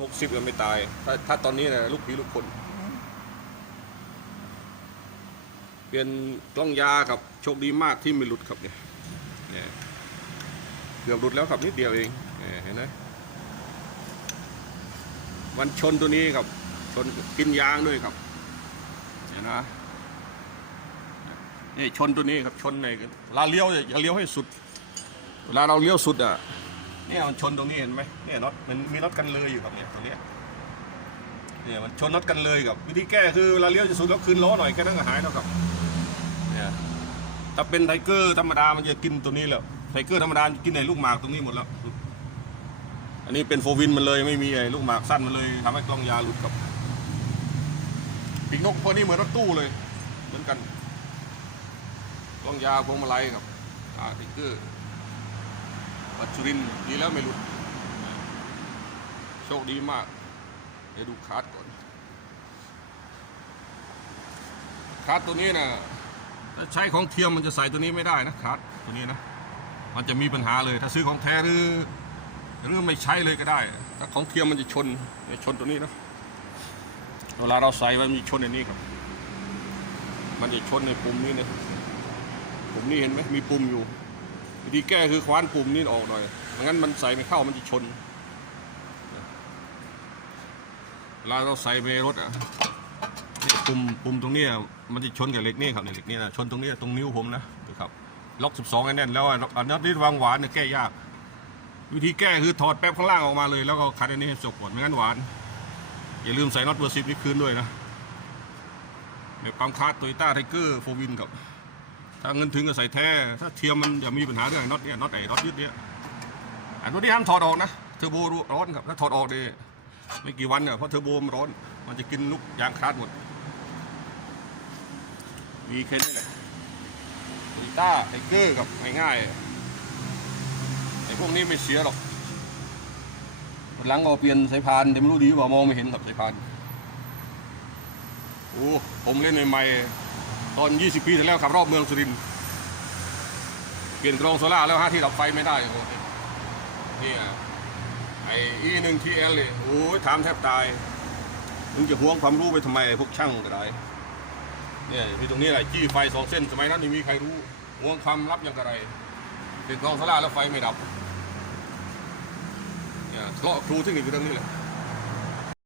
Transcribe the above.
หกสิบยังไม่ตาย ถ้าถ้าตอนนี้นะลูกผีลูกคน เปลี่ยนกล้องยาครับโชคดีมากที่ไม่หลุดครับเนี่ยเนี่ยเกือบหลุดแล้วครับนิดเดียวเองเห็นไหมวันชนตัวนี้ครับ ชนกินยางด้วยครับ เห็นนะนี่ชนตัวนี้ครับชนในเวลาเลี้ยวอย่าเลี้ยวให้สุดเวลาเราเลี้ยวสุดอะ เนี่ยมันชนตรงนี้เห็นไหมเนี่ยน็อตมันมีน็อตกันเลยอยู่ครับเนี่ยตรงเนี้ยเนี่ยมันชนน็อตกันเลยครับวิธีแก้คือเวลาเลี้ยวจะสุดแล้วคืนล้อหน่อยแค่นั้นก็หายแล้วครับเนี่ยถ้าเป็นไทเกอร์ธรรมดามันจะกินตัวนี้แล้วไทเกอร์ธรรมดากินในลูกหมากตรงนี้หมดแล้ว อันนี้เป็นโฟวินมันเลยไม่มีไอ้ลูกหมากสั้นมันเลยทำให้กล้องยาหลุดครับปีกนกพวกนี้เหมือนรถตู้เลย เหมือนกันกล้องยาพวงมาลัยครับอ่าไทเกอร์ ปัจจุรินดีแล้วไม่หลุดโชคดีมากเดี๋ยวดูคาร์ดก่อน คาร์ดตัวนี้นะถ้าใช้ของเทียมมันจะใส่ตัวนี้ไม่ได้นะคาร์ดตัวนี้นะ มันจะมีปัญหาเลย ถ้าซื้อของแท้หรือหรือไม่ใช้เลยก็ได้ ถ้าของเทียมมันจะชนจะชนตัวนี้นะเวลาเราใส่มันมีชนในนี้ครับ มันจะชนในปุ่มนี้นะปุ่มนี้เห็นไหมมีปุ่มอยู่ วิธีแก้คือคว้านปุ่มนี่ออกหน่อยไม่งั้นมันใส่ไม่เข้ามันจะชนเวลาเราใส่ไปในรถอะปุ่มปุ่มตรงนี้มันจะชนกับเหล็กนี่ครับเนี่ยเหล็กนี่นะชนตรงนี้ตรงนิ้วผมนะดูครับล็อก12ให้แน่นแล้วอะอันนี้ที่วางหวานเนี่ยแก้ยาก วิธีแก้คือถอดแป๊บข้างล่างออกมาเลยแล้วก็คัดอันนี้ให้จบก่อนไม่งั้นหวาน อย่าลืมใส่น็อตเบอร์สิบนี่คืนด้วยนะในปั๊มคาร์ดโตโยต้าไทเกอร์โฟวินกับ ถ้าเงินถึงก็ใส่แท้ ถ้าเทียมมันอย่ามีปัญหาเรื่องน็อตเนี่ยน็อตไอ้น็อตยึดเนี่ยอันนี้ห้ามถอดออกนะเทอร์โบร้อนครับถ้าถอดออกเนี่ยไม่กี่วันเนี่ยเพราะเทอร์โบมันร้อน มันจะกินลูกยางคลาดหมด มีแค่นี้แหละตโยต้าไทเกอร์กับง่ายๆไอ้พวกนี้ไม่เสียหรอกหลังเอาเปลี่ยนสายพานแต่ไม่รู้ดีหรือเปล่ามองไม่เห็นครับสายพานโอ้ผมเล่นใหม่ๆ ตอน 20 ปีที่แล้วขับรอบเมืองสุรินทร์เปลี่ยนกรองโซล่าแล้วฮะที่ดับไฟไม่ได้โอ้โหนี่ไอ้อีหนึ่งทีเอลเลยโอ้ยถามแทบตายมึงจะห่วงความรู้ไปทำไมพวกช่างก็ได้เนี่ยที่ตรงนี้แหละจี้ไฟสองเส้นสมัยนั้นไม่มีใครรู้ห่วงความลับอย่างไรเปลี่ยนกรองโซล่าแล้วไฟไม่ดับเนี่ยเลาะครูเทคนิคอยู่ตรงนี้แหละ